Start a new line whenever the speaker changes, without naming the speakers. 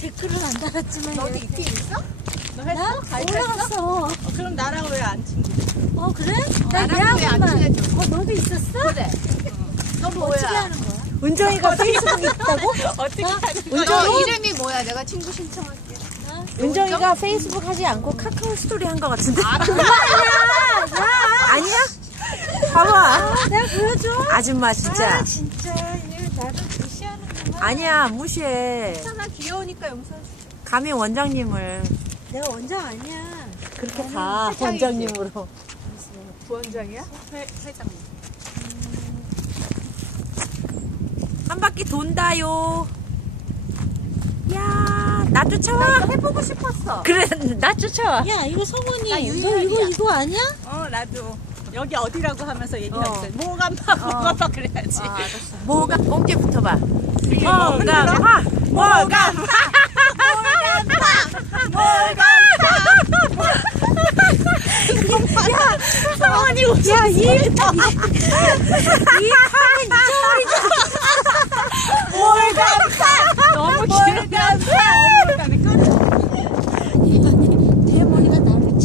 댓글은 안 달았지만
너도
이렇게.
이팅 있어?
너나
했어? 가입했어?
올라갔어.
어, 그럼 나랑 왜 안 친구?
어 그래? 나
나랑 왜안. 친해져?
어 너도 있었어?
그래. 너
어떻게
뭐야?
하는 거야?
은정이가 페이스북 있다고?
어떻게 하는 거야?
은정이?
너 이름이 뭐야? 내가 친구 신청할게.
어?
은정이가 페이스북 하지 않고 카카오 스토리 한거 같은데?
아,
아니야? 봐봐.
아, 내가 보여줘.
아줌마 진짜.
아 진짜 나도 무시하는구나.
아니야 무시해.
괜찮아. 귀여우니까 용서해.
감히 원장님을
내가 원장 아니야.
그렇게 가
회장이지.
원장님으로.
부원장이야? 회, 회장님.
한 바퀴 돈다요. 야, 나 쫓아와.
해보고 싶었어.
그래, 나 쫓아와.
야 이거 성원이
나.
이거 이거 아니야?
어, 나도. 여기 어디라고 하면서
어.
얘기했어. 뭐가마, 뭐가마 그래야지.
뭐가 꽁지 붙어봐. 모감파 모감파 모감파 야
성원이 오셨어.
야이 이 칸은 이쪽이죠 몰감파 너무 길어 몰감파